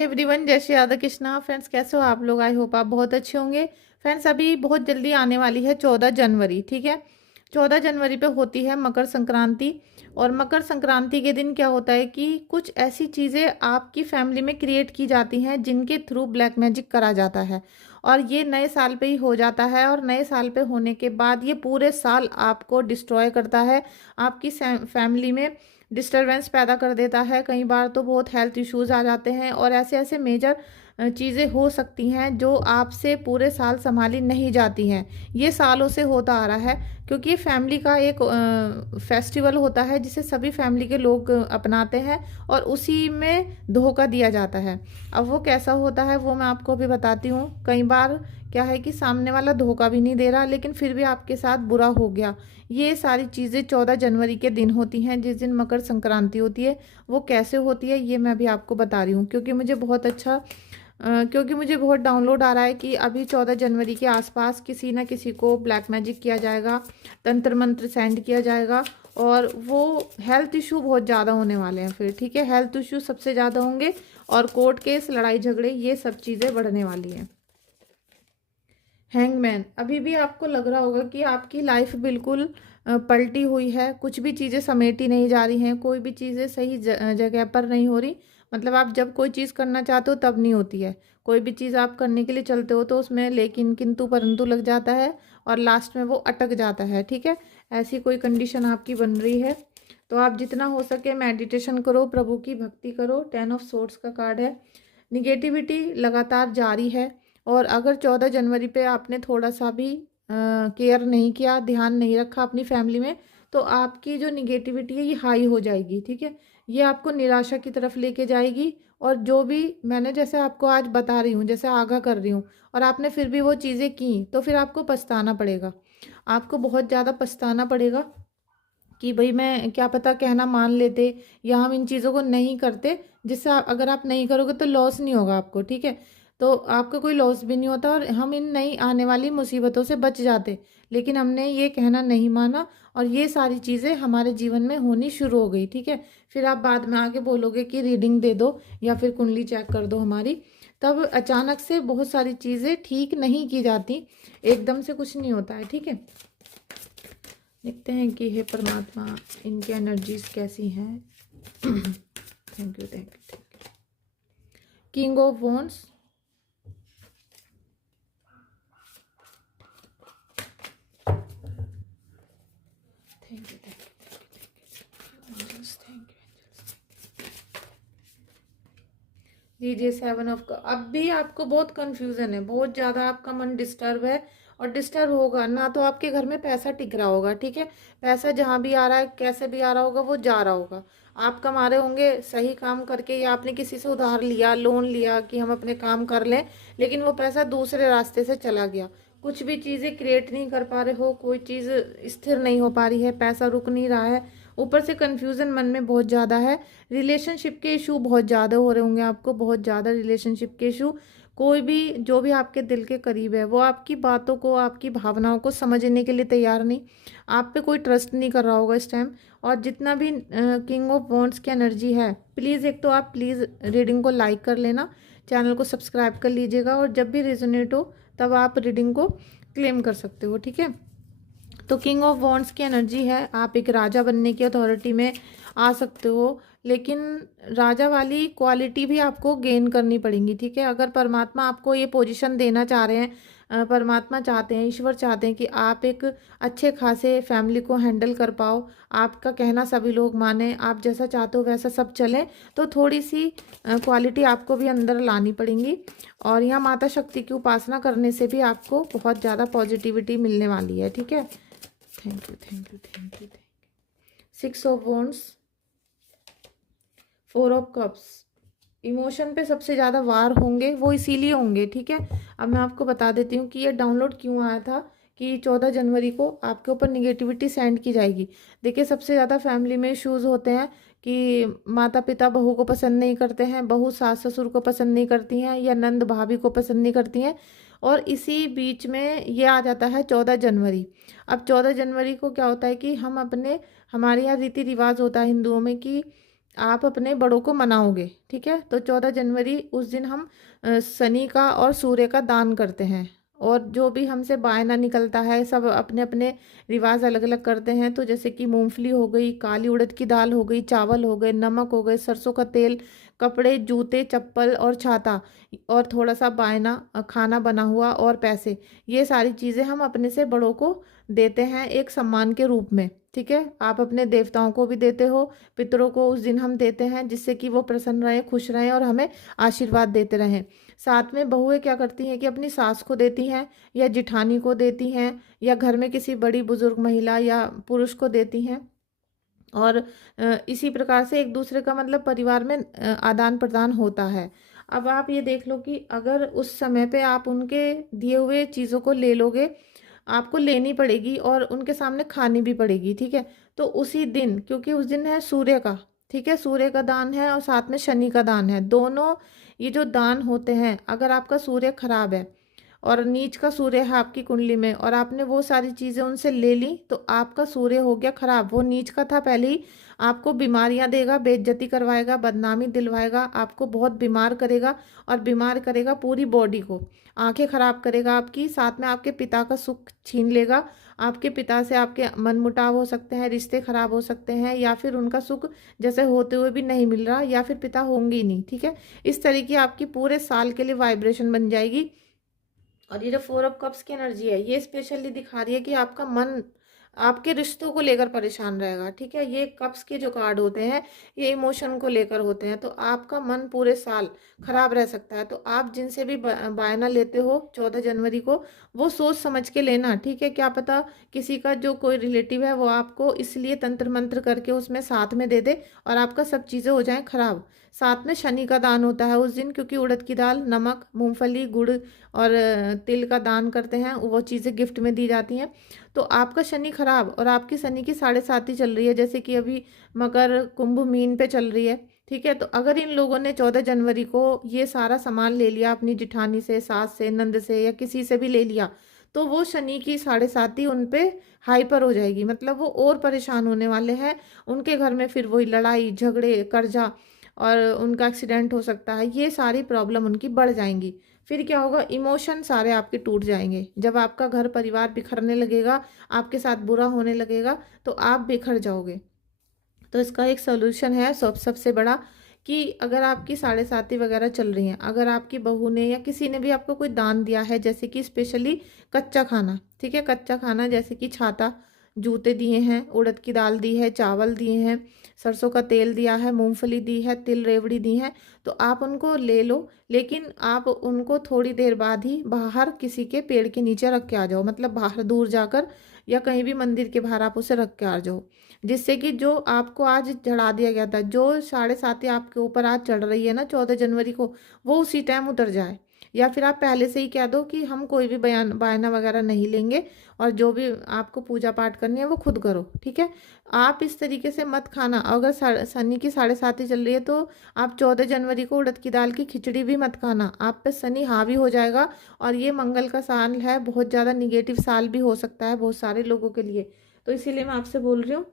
Everyone, जय Shri Radha Krishna. Friends, कैसे हो आप लोग? आई होप आप बहुत अच्छे होंगे। फ्रेंड्स, अभी बहुत जल्दी आने वाली है 14 जनवरी। ठीक है, 14 जनवरी पे होती है मकर संक्रांति। और मकर संक्रांति के दिन क्या होता है कि कुछ ऐसी चीज़ें आपकी फैमिली में क्रिएट की जाती हैं जिनके थ्रू ब्लैक मैजिक करा जाता है। और ये नए साल पे ही हो जाता है, और नए साल पे होने के बाद ये पूरे साल आपको डिस्ट्रॉय करता है। आपकी फैमिली में डिस्टरबेंस पैदा कर देता है। कई बार तो बहुत हेल्थ इश्यूज आ जाते हैं, और ऐसे ऐसे मेजर चीज़ें हो सकती हैं जो आपसे पूरे साल संभाली नहीं जाती हैं। ये सालों से होता आ रहा है, क्योंकि ये फैमिली का एक फेस्टिवल होता है जिसे सभी फैमिली के लोग अपनाते हैं, और उसी में धोखा दिया जाता है। अब वो कैसा होता है वो मैं आपको अभी बताती हूँ। कई बार क्या है कि सामने वाला धोखा भी नहीं दे रहा, लेकिन फिर भी आपके साथ बुरा हो गया। ये सारी चीज़ें 14 जनवरी के दिन होती हैं, जिस दिन मकर संक्रांति होती है। वो कैसे होती है ये मैं अभी आपको बता रही हूँ, क्योंकि मुझे बहुत डाउनलोड आ रहा है कि अभी 14 जनवरी के आसपास किसी ना किसी को ब्लैक मैजिक किया जाएगा, तंत्र मंत्र सेंड किया जाएगा, और वो हेल्थ इशू बहुत ज़्यादा होने वाले हैं फिर। ठीक है, हेल्थ इशू सबसे ज़्यादा होंगे, और कोर्ट केस, लड़ाई झगड़े, ये सब चीज़ें बढ़ने वाली हैं। हैंगमैन, अभी भी आपको लग रहा होगा कि आपकी लाइफ बिल्कुल पलटी हुई है, कुछ भी चीज़ें समेटी नहीं जा रही हैं, कोई भी चीज़ें सही जगह पर नहीं हो रही। मतलब आप जब कोई चीज़ करना चाहते हो तब नहीं होती है। कोई भी चीज़ आप करने के लिए चलते हो तो उसमें लेकिन, किंतु, परंतु लग जाता है, और लास्ट में वो अटक जाता है। ठीक है, ऐसी कोई कंडीशन आपकी बन रही है, तो आप जितना हो सके मेडिटेशन करो, प्रभु की भक्ति करो। 10 ऑफ सोर्ड्स का कार्ड है। निगेटिविटी लगातार जारी है, और अगर 14 जनवरी पे आपने थोड़ा सा भी केयर नहीं किया, ध्यान नहीं रखा अपनी फैमिली में, तो आपकी जो निगेटिविटी है ये हाई हो जाएगी। ठीक है, ये आपको निराशा की तरफ लेके जाएगी। और जो भी मैंने जैसे आपको आज बता रही हूँ, जैसे आगाह कर रही हूँ, और आपने फिर भी वो चीज़ें की, तो फिर आपको पछताना पड़ेगा। आपको बहुत ज़्यादा पछताना पड़ेगा कि भाई मैं क्या पता कहना मान लेते, या हम इन चीज़ों को नहीं करते, जिससे अगर आप नहीं करोगे तो लॉस नहीं होगा आपको। ठीक है, तो आपका कोई लॉस भी नहीं होता, और हम इन नई आने वाली मुसीबतों से बच जाते। लेकिन हमने ये कहना नहीं माना, और ये सारी चीज़ें हमारे जीवन में होनी शुरू हो गई। ठीक है, फिर आप बाद में आके बोलोगे कि रीडिंग दे दो, या फिर कुंडली चेक कर दो हमारी। तब अचानक से बहुत सारी चीज़ें ठीक नहीं की जाती, एकदम से कुछ नहीं होता है। ठीक है, देखते हैं कि हे परमात्मा, इनकी एनर्जीज कैसी हैं। Thank you, thank you, thank you. King of wands, thank you, thank you, angels, thank you. लीजिए 7 ऑफ। अब भी आपको बहुत कंफ्यूजन है, बहुत ज़्यादा आपका मन डिस्टर्ब है, और डिस्टर्ब होगा ना तो आपके घर में पैसा टिक रहा होगा। ठीक है, पैसा जहाँ भी आ रहा है, कैसे भी आ रहा होगा, वो जा रहा होगा। आप कमा रहे होंगे सही काम करके, या आपने किसी से उधार लिया, लोन लिया कि हम अपने काम कर लें, लेकिन वो पैसा दूसरे रास्ते से चला गया। कुछ भी चीज़ें क्रिएट नहीं कर पा रहे हो, कोई चीज़ स्थिर नहीं हो पा रही है, पैसा रुक नहीं रहा है, ऊपर से कंफ्यूजन मन में बहुत ज़्यादा है। रिलेशनशिप के इशू बहुत ज़्यादा हो रहे होंगे आपको, बहुत ज़्यादा रिलेशनशिप के इशू। कोई भी, जो भी आपके दिल के करीब है, वो आपकी बातों को, आपकी भावनाओं को समझने के लिए तैयार नहीं, आप पे कोई ट्रस्ट नहीं कर रहा होगा इस टाइम। और जितना भी किंग ऑफ वॉन्ड्स की एनर्जी है, प्लीज़, एक तो आप प्लीज़ रीडिंग को लाइक कर लेना, चैनल को सब्सक्राइब कर लीजिएगा, और जब भी रेजोनेट हो तब आप रीडिंग को क्लेम कर सकते हो। ठीक है, तो किंग ऑफ वॉन्ड्स की एनर्जी है, आप एक राजा बनने की अथॉरिटी में आ सकते हो, लेकिन राजा वाली क्वालिटी भी आपको गेन करनी पड़ेगी। ठीक है, अगर परमात्मा आपको ये पोजीशन देना चाह रहे हैं, परमात्मा चाहते हैं, ईश्वर चाहते हैं कि आप एक अच्छे खासे फैमिली को हैंडल कर पाओ, आपका कहना सभी लोग माने, आप जैसा चाहते हो वैसा सब चले, तो थोड़ी सी क्वालिटी आपको भी अंदर लानी पड़ेगी। और यहाँ माता शक्ति की उपासना करने से भी आपको बहुत ज़्यादा पॉजिटिविटी मिलने वाली है। ठीक है, thank you, thank you, thank you, thank you. 6 of wands, 4 of cups. Emotion पे सबसे ज़्यादा वार होंगे, वो इसीलिए होंगे। ठीक है, अब मैं आपको बता देती हूँ कि ये डाउनलोड क्यों आया था, कि 14 जनवरी को आपके ऊपर निगेटिविटी सेंड की जाएगी। देखिए, सबसे ज़्यादा फैमिली में इश्यूज़ होते हैं कि माता पिता बहू को पसंद नहीं करते हैं, बहू सास ससुर को पसंद नहीं करती हैं, या नंद भाभी को पसंद नहीं करती हैं, और इसी बीच में ये आ जाता है 14 जनवरी। अब 14 जनवरी को क्या होता है कि हम अपने, हमारे यहाँ रीति रिवाज होता है हिंदुओं में कि आप अपने बड़ों को मनाओगे, ठीक है। तो 14 जनवरी उस दिन हम शनि का और सूर्य का दान करते हैं, और जो भी हमसे बायना निकलता है सब अपने अपने रिवाज अलग अलग करते हैं। तो जैसे कि मूंगफली हो गई, काली उड़द की दाल हो गई, चावल हो गए, नमक हो गए, सरसों का तेल, कपड़े, जूते, चप्पल और छाता, और थोड़ा सा बायना, खाना बना हुआ और पैसे, ये सारी चीज़ें हम अपने से बड़ों को देते हैं एक सम्मान के रूप में, ठीक है। आप अपने देवताओं को भी देते हो, पितरों को उस दिन हम देते हैं, जिससे कि वो प्रसन्न रहें, खुश रहें और हमें आशीर्वाद देते रहें। साथ में बहुएं क्या करती हैं कि अपनी सास को देती हैं, या जिठानी को देती हैं, या घर में किसी बड़ी बुजुर्ग महिला या पुरुष को देती हैं। और इसी प्रकार से एक दूसरे का मतलब परिवार में आदान प्रदान होता है। अब आप ये देख लो कि अगर उस समय पे आप उनके दिए हुए चीज़ों को ले लोगे, आपको लेनी पड़ेगी और उनके सामने खानी भी पड़ेगी, ठीक है। तो उसी दिन, क्योंकि उस दिन है सूर्य का, ठीक है, सूर्य का दान है और साथ में शनि का दान है, दोनों ये जो दान होते हैं, अगर आपका सूर्य खराब है और नीच का सूर्य है आपकी कुंडली में, और आपने वो सारी चीज़ें उनसे ले ली, तो आपका सूर्य हो गया खराब। वो नीच का था पहले ही, आपको बीमारियां देगा, बेइज्जती करवाएगा, बदनामी दिलवाएगा, आपको बहुत बीमार करेगा, और बीमार करेगा पूरी बॉडी को, आंखें खराब करेगा आपकी, साथ में आपके पिता का सुख छीन लेगा। आपके पिता से आपके मनमुटाव हो सकते हैं, रिश्ते खराब हो सकते हैं, या फिर उनका सुख जैसे होते हुए भी नहीं मिल रहा, या फिर पिता होंगे ही नहीं, ठीक है। इस तरीके आपकी पूरे साल के लिए वाइब्रेशन बन जाएगी। और ये जो 4 ऑफ कप्स की एनर्जी है, ये स्पेशली दिखा रही है कि आपका मन आपके रिश्तों को लेकर परेशान रहेगा, ठीक है। ये कप्स के जो कार्ड होते हैं, ये इमोशन को लेकर होते हैं, तो आपका मन पूरे साल खराब रह सकता है। तो आप जिनसे भी बायना लेते हो 14 जनवरी को, वो सोच समझ के लेना, ठीक है। क्या पता किसी का जो कोई रिलेटिव है वो आपको इसलिए तंत्र मंत्र करके उसमें साथ में दे दे और आपका सब चीज़ें हो जाएं खराब। साथ में शनि का दान होता है उस दिन, क्योंकि उड़द की दाल, नमक, मूंगफली, गुड़ और तिल का दान करते हैं, वो चीज़ें गिफ्ट में दी जाती हैं। तो आपका शनि खराब और आपकी शनि की 7.5 चल रही है, जैसे कि अभी मकर कुंभ मीन पे चल रही है, ठीक है। तो अगर इन लोगों ने 14 जनवरी को ये सारा सामान ले लिया अपनी जिठानी से, सास से, नंद से, या किसी से भी ले लिया, तो वो शनि की 7.5 उन पे हाइपर हो जाएगी, मतलब वो और परेशान होने वाले हैं। उनके घर में फिर वही लड़ाई झगड़े, कर्जा, और उनका एक्सीडेंट हो सकता है, ये सारी प्रॉब्लम उनकी बढ़ जाएंगी। फिर क्या होगा, इमोशन सारे आपके टूट जाएंगे। जब आपका घर परिवार बिखरने लगेगा, आपके साथ बुरा होने लगेगा, तो आप बिखर जाओगे। तो इसका एक सोल्यूशन है सबसे बड़ा, कि अगर आपकी 7.5 वगैरह चल रही हैं, अगर आपकी बहू ने या किसी ने भी आपको कोई दान दिया है, जैसे कि स्पेशली कच्चा खाना, ठीक है, कच्चा खाना जैसे कि छाता, जूते दिए हैं, उड़द की दाल दी है, चावल दिए हैं, सरसों का तेल दिया है, मूंगफली दी है, तिल रेवड़ी दी है, तो आप उनको ले लो। लेकिन आप उनको थोड़ी देर बाद ही बाहर किसी के पेड़ के नीचे रख के आ जाओ, मतलब बाहर दूर जाकर, या कहीं भी मंदिर के बाहर आप उसे रख के आ जाओ, जिससे कि जो आपको आज चढ़ा दिया गया था, जो 7.5 आपके ऊपर आज चढ़ रही है ना 14 जनवरी को, वो उसी टाइम उतर जाए। या फिर आप पहले से ही कह दो कि हम कोई भी बायना वगैरह नहीं लेंगे, और जो भी आपको पूजा पाठ करनी है वो खुद करो, ठीक है। आप इस तरीके से मत खाना। अगर शनि की 7.5 चल रही है, तो आप 14 जनवरी को उड़द की दाल की खिचड़ी भी मत खाना, आप पे शनि हावी हो जाएगा। और ये मंगल का साल है, बहुत ज़्यादा निगेटिव साल भी हो सकता है बहुत सारे लोगों के लिए। तो इसीलिए मैं आपसे बोल रही हूँ,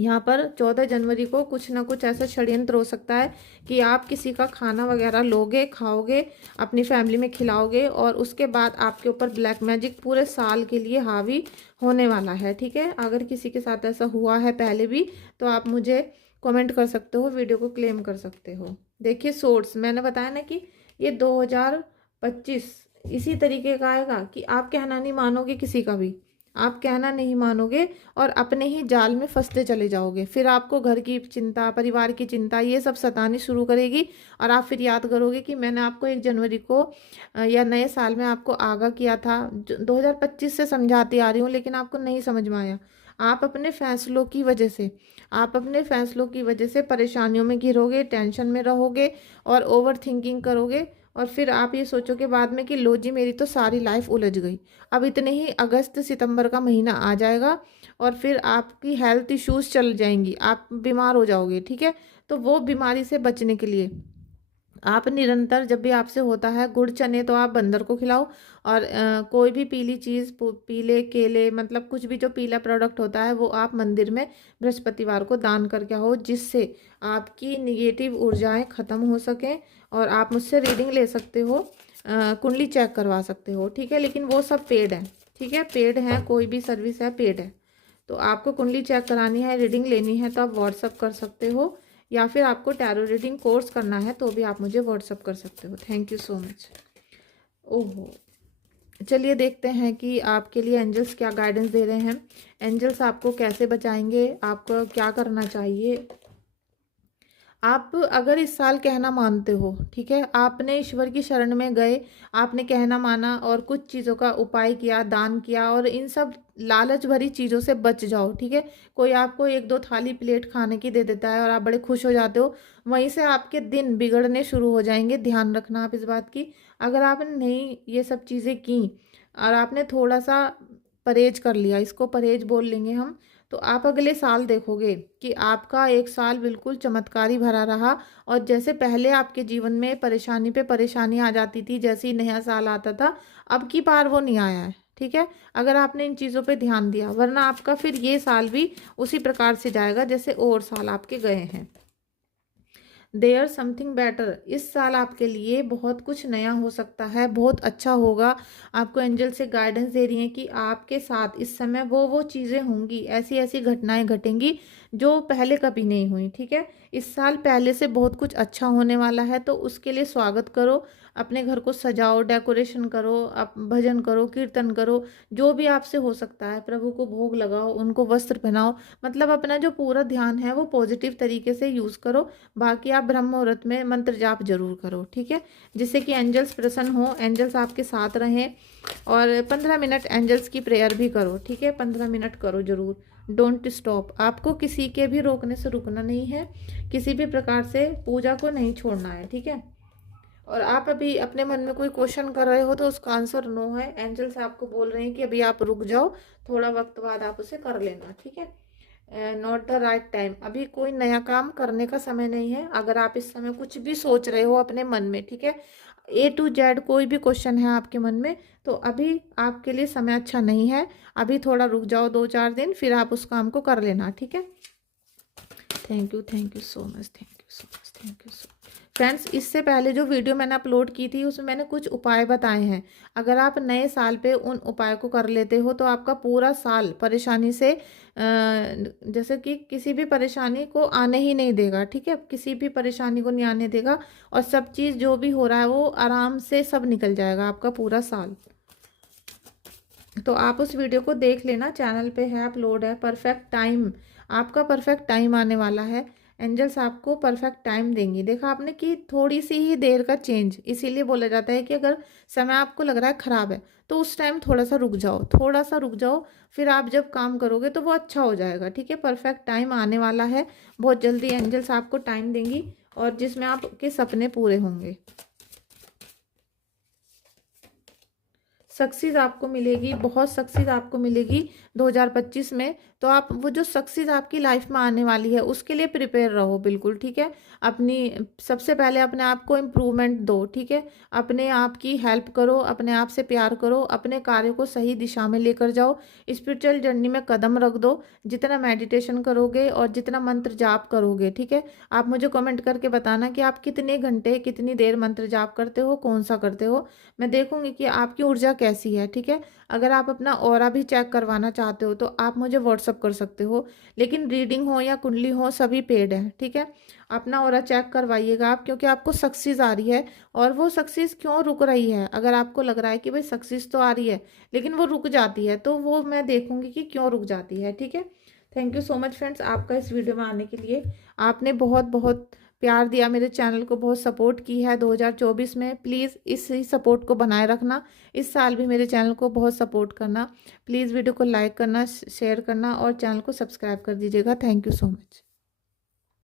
यहाँ पर 14 जनवरी को कुछ ना कुछ ऐसा षड्यंत्र हो सकता है कि आप किसी का खाना वगैरह लोगे, खाओगे, अपनी फैमिली में खिलाओगे, और उसके बाद आपके ऊपर ब्लैक मैजिक पूरे साल के लिए हावी होने वाला है, ठीक है। अगर किसी के साथ ऐसा हुआ है पहले भी, तो आप मुझे कमेंट कर सकते हो, वीडियो को क्लेम कर सकते हो। देखिए सोर्स मैंने बताया ना कि ये 2025 इसी तरीके का आएगा कि आप कहना नहीं मानोगे, किसी का भी आप कहना नहीं मानोगे, और अपने ही जाल में फंसते चले जाओगे। फिर आपको घर की चिंता, परिवार की चिंता, ये सब सतानी शुरू करेगी, और आप फिर याद करोगे कि मैंने आपको 1 जनवरी को या नए साल में आपको आगाह किया था। 2025 से समझाती आ रही हूँ, लेकिन आपको नहीं समझ में आया। आप अपने फैसलों की वजह से, आप अपने फैसलों की वजह से परेशानियों में घिरोगे, टेंशन में रहोगे, और ओवर थिंकिंग करोगे, और फिर आप ये सोचोगे बाद में कि लो जी मेरी तो सारी लाइफ उलझ गई। अब इतने ही अगस्त सितंबर का महीना आ जाएगा, और फिर आपकी हेल्थ इश्यूज चल जाएंगी, आप बीमार हो जाओगे, ठीक है। तो वो बीमारी से बचने के लिए आप निरंतर जब भी आपसे होता है गुड़ चने तो आप बंदर को खिलाओ, और कोई भी पीली चीज़, पीले केले, मतलब कुछ भी जो पीला प्रोडक्ट होता है वो आप मंदिर में बृहस्पतिवार को दान करके आओ, जिससे आपकी निगेटिव ऊर्जाएं ख़त्म हो सकें। और आप मुझसे रीडिंग ले सकते हो, कुंडली चेक करवा सकते हो, ठीक है। लेकिन वो सब पेड है, ठीक है, पेड है, कोई भी सर्विस है पेड है। तो आपको कुंडली चेक करानी है, रीडिंग लेनी है तो आप व्हाट्सअप कर सकते हो, या फिर आपको टैरो रीडिंग कोर्स करना है तो भी आप मुझे व्हाट्सअप कर सकते हो। Thank you so much. ओहो, चलिए देखते हैं कि आपके लिए एंजल्स क्या गाइडेंस दे रहे हैं। एंजल्स आपको कैसे बचाएंगे, आपको क्या करना चाहिए। आप अगर इस साल कहना मानते हो, ठीक है, आपने ईश्वर की शरण में गए, आपने कहना माना और कुछ चीज़ों का उपाय किया, दान किया, और इन सब लालच भरी चीज़ों से बच जाओ, ठीक है। कोई आपको एक दो थाली प्लेट खाने की दे देता है और आप बड़े खुश हो जाते हो, वहीं से आपके दिन बिगड़ने शुरू हो जाएंगे। ध्यान रखना आप इस बात की। अगर आपने नहीं ये सब चीज़ें की और आपने थोड़ा सा परहेज कर लिया, इसको परहेज बोल लेंगे हम, तो आप अगले साल देखोगे कि आपका एक साल बिल्कुल चमत्कारी भरा रहा। और जैसे पहले आपके जीवन में परेशानी पे परेशानी आ जाती थी जैसे ही नया साल आता था, अब की बार वो नहीं आया है, ठीक है। अगर आपने इन चीज़ों पे ध्यान दिया, वरना आपका फिर ये साल भी उसी प्रकार से जाएगा जैसे और साल आपके गए हैं। देयर समथिंग बेटर, इस साल आपके लिए बहुत कुछ नया हो सकता है, बहुत अच्छा होगा। आपको एंजल से गाइडेंस दे रही हैं कि आपके साथ इस समय वो चीज़ें होंगी, ऐसी ऐसी घटनाएं घटेंगी जो पहले कभी नहीं हुई, ठीक है। इस साल पहले से बहुत कुछ अच्छा होने वाला है, तो उसके लिए स्वागत करो, अपने घर को सजाओ, डेकोरेशन करो, आप भजन करो, कीर्तन करो, जो भी आपसे हो सकता है, प्रभु को भोग लगाओ, उनको वस्त्र पहनाओ, मतलब अपना जो पूरा ध्यान है वो पॉजिटिव तरीके से यूज़ करो। बाकी आप ब्रह्म मुहूर्त में मंत्र जाप जरूर करो, ठीक है, जिससे कि एंजल्स प्रसन्न हो, एंजल्स आपके साथ रहें। और 15 मिनट एंजल्स की प्रेयर भी करो, ठीक है, 15 मिनट करो जरूर। डोंट स्टॉप, आपको किसी के भी रोकने से रुकना नहीं है, किसी भी प्रकार से पूजा को नहीं छोड़ना है, ठीक है। और आप अभी अपने मन में कोई क्वेश्चन कर रहे हो तो उसका आंसर नो है। एंजल्स आपको बोल रहे हैं कि अभी आप रुक जाओ, थोड़ा वक्त बाद आप उसे कर लेना, ठीक है। नॉट द राइट टाइम, अभी कोई नया काम करने का समय नहीं है। अगर आप इस समय कुछ भी सोच रहे हो अपने मन में, ठीक है, A to Z कोई भी क्वेश्चन है आपके मन में, तो अभी आपके लिए समय अच्छा नहीं है। अभी थोड़ा रुक जाओ 2-4 दिन, फिर आप उस काम को कर लेना, ठीक है। Thank you so much, thank you so much, thank you so much. Friends, इससे पहले जो वीडियो मैंने अपलोड की थी उसमें मैंने कुछ उपाय बताए हैं। अगर आप नए साल पे उन उपाय को कर लेते हो तो आपका पूरा साल परेशानी से जैसे कि किसी भी परेशानी को आने ही नहीं देगा, ठीक है, किसी भी परेशानी को नहीं आने देगा। और सब चीज़ जो भी हो रहा है वो आराम से सब निकल जाएगा आपका पूरा साल। तो आप उस वीडियो को देख लेना, चैनल पे है, अपलोड है। परफेक्ट टाइम, आपका परफेक्ट टाइम आने वाला है। एंजल्स आपको परफेक्ट टाइम देंगी। देखा आपने कि थोड़ी सी ही देर का चेंज, इसीलिए बोला जाता है कि अगर समय आपको लग रहा है ख़राब है तो उस टाइम थोड़ा सा रुक जाओ, थोड़ा सा रुक जाओ, फिर आप जब काम करोगे तो वो अच्छा हो जाएगा, ठीक है। परफेक्ट टाइम आने वाला है, बहुत जल्दी एंजल्स आपको टाइम देंगी और जिसमें आपके सपने पूरे होंगे। सक्सेस आपको मिलेगी, बहुत सक्सेस आपको मिलेगी 2025 में। तो आप वो जो सक्सेस आपकी लाइफ में आने वाली है उसके लिए प्रिपेयर रहो बिल्कुल, ठीक है। अपनी सबसे पहले अपने आप को इम्प्रूवमेंट दो, ठीक है। अपने आप की हेल्प करो, अपने आप से प्यार करो, अपने कार्य को सही दिशा में लेकर जाओ, स्पिरिचुअल जर्नी में कदम रख दो। जितना मेडिटेशन करोगे और जितना मंत्र जाप करोगे, ठीक है, आप मुझे कमेंट करके बताना कि आप कितने घंटे कितनी देर मंत्र जाप करते हो, कौन सा करते हो। मैं देखूंगी कि आपकी ऊर्जा कैसी है, ठीक है। अगर आप अपना ऑरा भी चेक करवाना चाहते हो तो आप मुझे व्हाट्सअप कर सकते हो, लेकिन रीडिंग हो या कुंडली हो सभी पेड है, ठीक है। अपना ऑरा चेक करवाइएगा आप, क्योंकि आपको सक्सेस आ रही है। और वो सक्सेस क्यों रुक रही है, अगर आपको लग रहा है कि भाई सक्सेस तो आ रही है लेकिन वो रुक जाती है, तो वो मैं देखूंगी कि क्यों रुक जाती है, ठीक है। Thank you so much friends आपका इस वीडियो में आने के लिए। आपने बहुत बहुत प्यार दिया, मेरे चैनल को बहुत सपोर्ट की है 2024 में। प्लीज़ इसी सपोर्ट को बनाए रखना, इस साल भी मेरे चैनल को बहुत सपोर्ट करना। प्लीज़ वीडियो को लाइक करना, शेयर करना और चैनल को सब्सक्राइब कर दीजिएगा। Thank you so much.